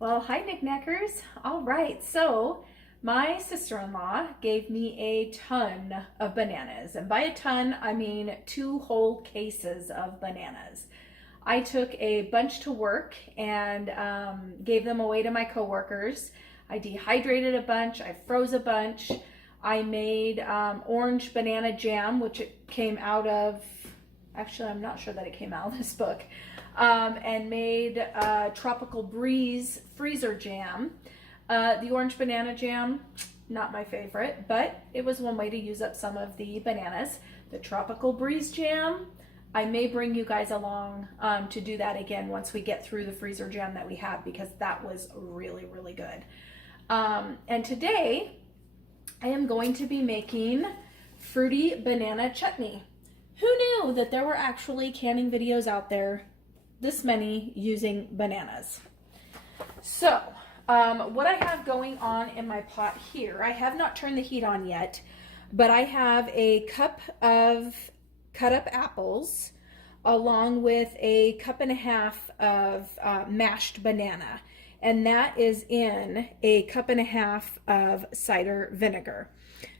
Well, hi, NicNaccers. All right, so my sister-in-law gave me a ton of bananas. And by a ton, I mean 2 whole cases of bananas. I took a bunch to work and gave them away to my coworkers. I dehydrated a bunch, I froze a bunch. I made orange banana jam, which it came out of, actually, I'm not sure that it came out of this book. And made tropical breeze freezer jam. The orange banana jam, not my favorite, but it was one way to use up some of the bananas. The tropical breeze jam, I may bring you guys along to do that again once we get through the freezer jam that we have, because that was really, really good. And today I am going to be making fruity banana chutney. Who knew that there were actually canning videos out there, this many, using bananas? So what I have going on in my pot here, I have not turned the heat on yet, but I have a cup of cut up apples along with a cup and a half of mashed banana, and that is in a cup and a half of cider vinegar.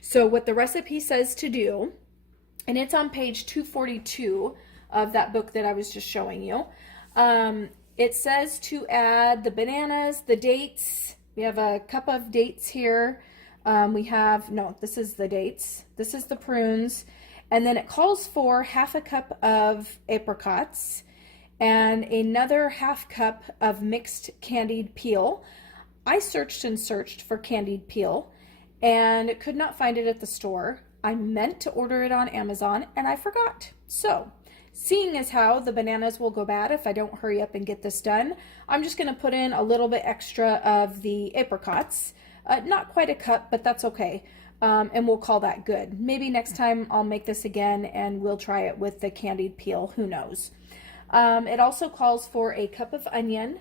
So what the recipe says to do, and it's on page 242 of that book that I was just showing you. It says to add the bananas, the dates. We have a cup of dates here. This is the dates. This is the prunes. And then it calls for half a cup of apricots and another half cup of mixed candied peel. I searched and searched for candied peel and could not find it at the store. I meant to order it on Amazon and I forgot. So, seeing as how the bananas will go bad if I don't hurry up and get this done, I'm just going to put in a little bit extra of the apricots. Not quite a cup, but that's okay. And we'll call that good. Maybe next time I'll make this again and we'll try it with the candied peel. Who knows? It also calls for a cup of onion,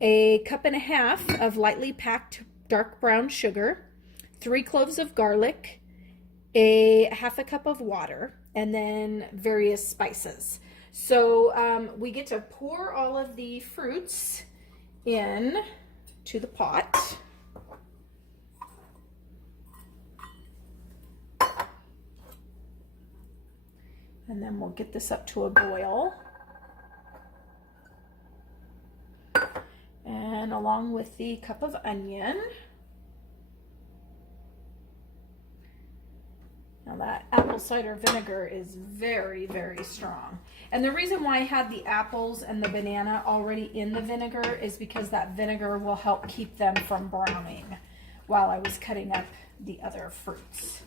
a cup and a half of lightly packed dark brown sugar, 3 cloves of garlic, a half a cup of water, and then various spices. So we get to pour all of the fruits in to the pot. And then we'll get this up to a boil. And along with the cup of onion. Now that apple cider vinegar is very, very strong. And the reason why I had the apples and the banana already in the vinegar is because that vinegar will help keep them from browning while I was cutting up the other fruits.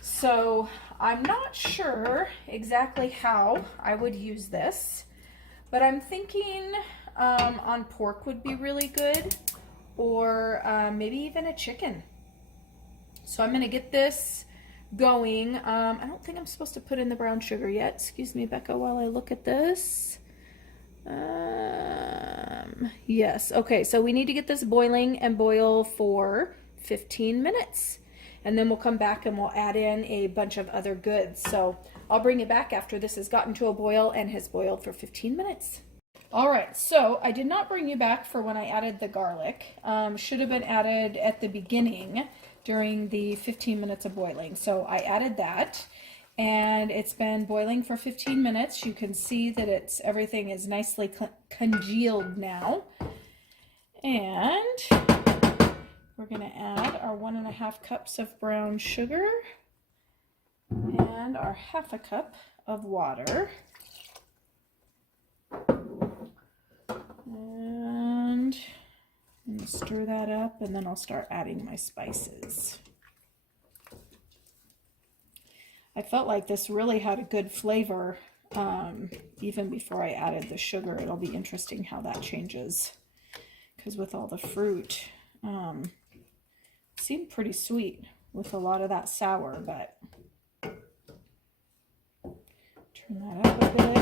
So I'm not sure exactly how I would use this, but I'm thinking on pork would be really good, or maybe even a chicken. So I'm going to get this going. I don't think I'm supposed to put in the brown sugar yet. Excuse me, Bekah, while I look at this. Yes. Okay, so we need to get this boiling and boil for 15 minutes. And then we'll come back and we'll add in a bunch of other goods. So I'll bring it back after this has gotten to a boil and has boiled for 15 minutes. All right, so I did not bring you back for when I added the garlic. Should have been added at the beginning during the 15 minutes of boiling. So I added that, and it's been boiling for 15 minutes. You can see that everything is nicely congealed now. And we're going to add our 1.5 cups of brown sugar and our half a cup of water. And I'm going to stir that up, and then I'll start adding my spices. I felt like this really had a good flavor even before I added the sugar. It'll be interesting how that changes, because with all the fruit, it seemed pretty sweet with a lot of that sour, but turn that up a bit.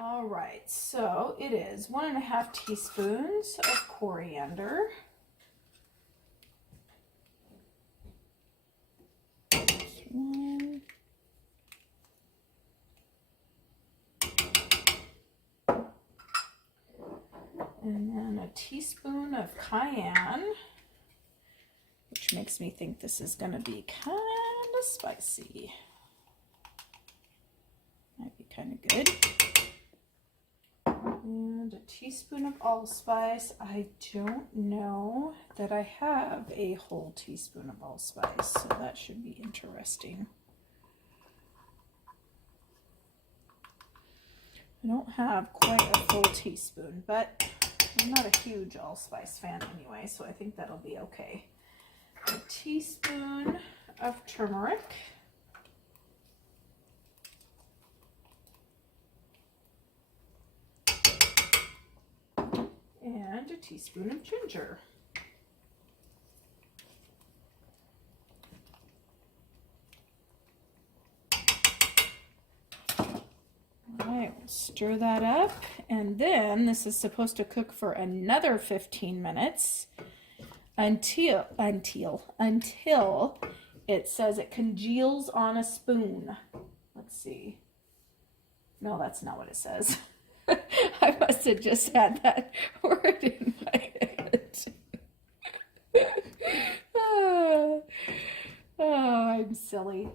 All right, so it is 1.5 teaspoons of coriander. One. And then a teaspoon of cayenne, which makes me think this is going to be kind of spicy. Might be kind of good. And a teaspoon of allspice. I don't know that I have a whole teaspoon of allspice, so that should be interesting. I don't have quite a full teaspoon, but I'm not a huge allspice fan anyway, so I think that'll be okay. A teaspoon of turmeric. And a teaspoon of ginger. Alright, we'll stir that up, and then this is supposed to cook for another 15 minutes until it says it congeals on a spoon. Let's see. No, that's not what it says. I must have just had that word in my head. Oh, I'm silly.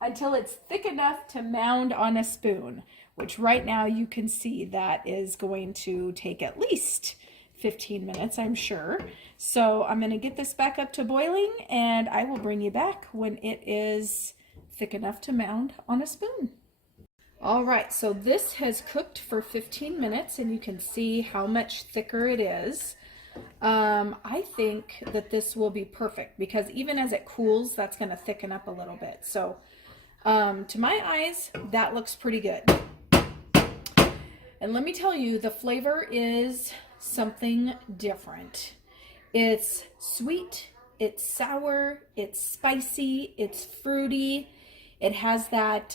Until it's thick enough to mound on a spoon, which right now you can see that is going to take at least 15 minutes, I'm sure. So I'm going to get this back up to boiling, and I will bring you back when it is thick enough to mound on a spoon. All right, so this has cooked for 15 minutes, and you can see how much thicker it is. I think that this will be perfect because even as it cools, that's going to thicken up a little bit. So to my eyes, that looks pretty good. And let me tell you, the flavor is something different. It's sweet, it's sour, it's spicy, it's fruity. It has that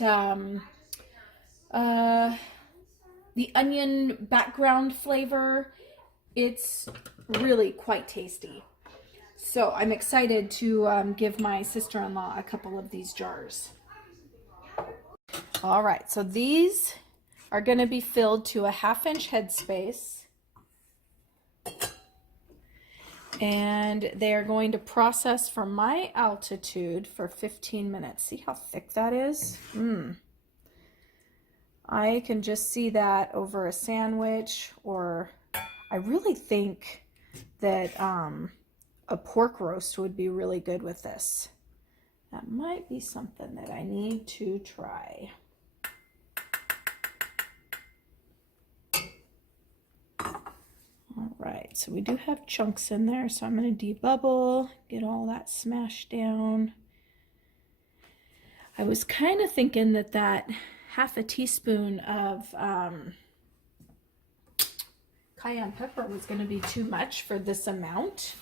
the onion background flavor. It's really quite tasty. So I'm excited to give my sister-in-law a couple of these jars. All right, so these are going to be filled to a 1/2 inch headspace. And they are going to process from my altitude for 15 minutes. See how thick that is? I can just see that over a sandwich, or I really think that a pork roast would be really good with this. That might be something that I need to try. All right, so we do have chunks in there, so I'm going to debubble, get all that smashed down. I was kind of thinking that 1/2 teaspoon of cayenne pepper was going to be too much for this amount,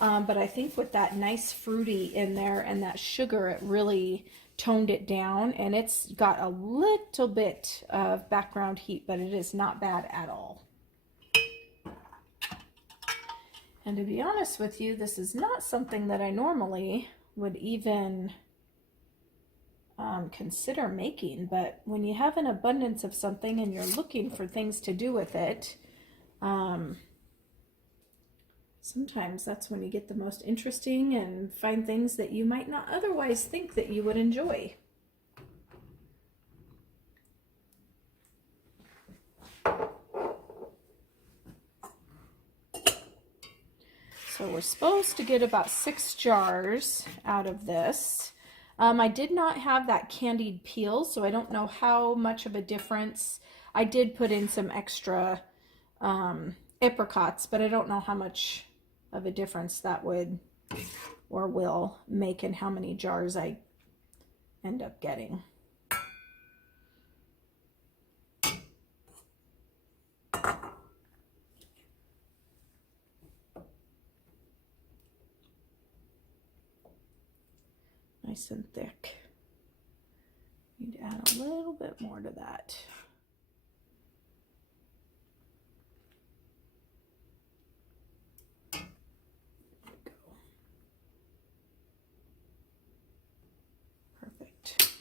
but I think with that nice fruity in there and that sugar, it really toned it down, and it's got a little bit of background heat, but it is not bad at all. And to be honest with you, this is not something that I normally would even consider making, but when you have an abundance of something and you're looking for things to do with it, sometimes that's when you get the most interesting and find things that you might not otherwise think that you would enjoy. So we're supposed to get about 6 jars out of this. I did not have that candied peel, so I don't know how much of a difference. I did put in some extra apricots, but I don't know how much of a difference that would or will make in how many jars I end up getting. Nice and thick. Need to add a little bit more to that. There we go. Perfect.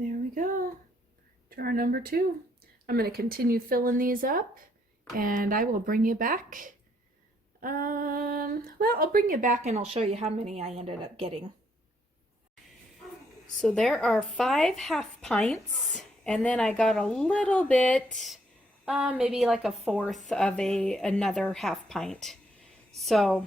There we go. Jar number 2. I'm going to continue filling these up and I will bring you back. Well, I'll bring you back and I'll show you how many I ended up getting. So there are 5 half pints, and then I got a little bit, maybe like a fourth of another half pint. So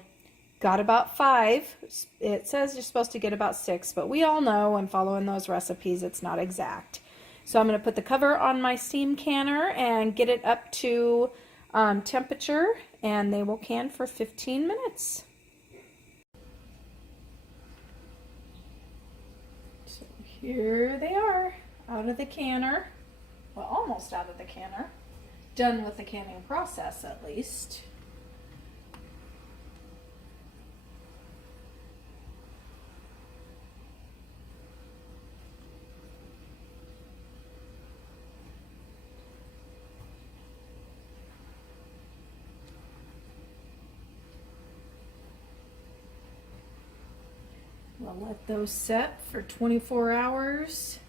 got about 5. It says you're supposed to get about 6, but we all know when following those recipes it's not exact. So I'm going to put the cover on my steam canner and get it up to temperature, and they will can for 15 minutes. So here they are, out of the canner. Well, almost out of the canner. Done with the canning process, at least. We'll let those set for 24 hours.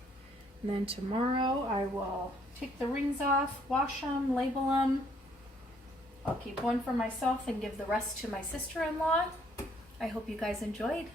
And then tomorrow I will take the rings off, wash them, label them. I'll keep one for myself and give the rest to my sister-in-law. I hope you guys enjoyed.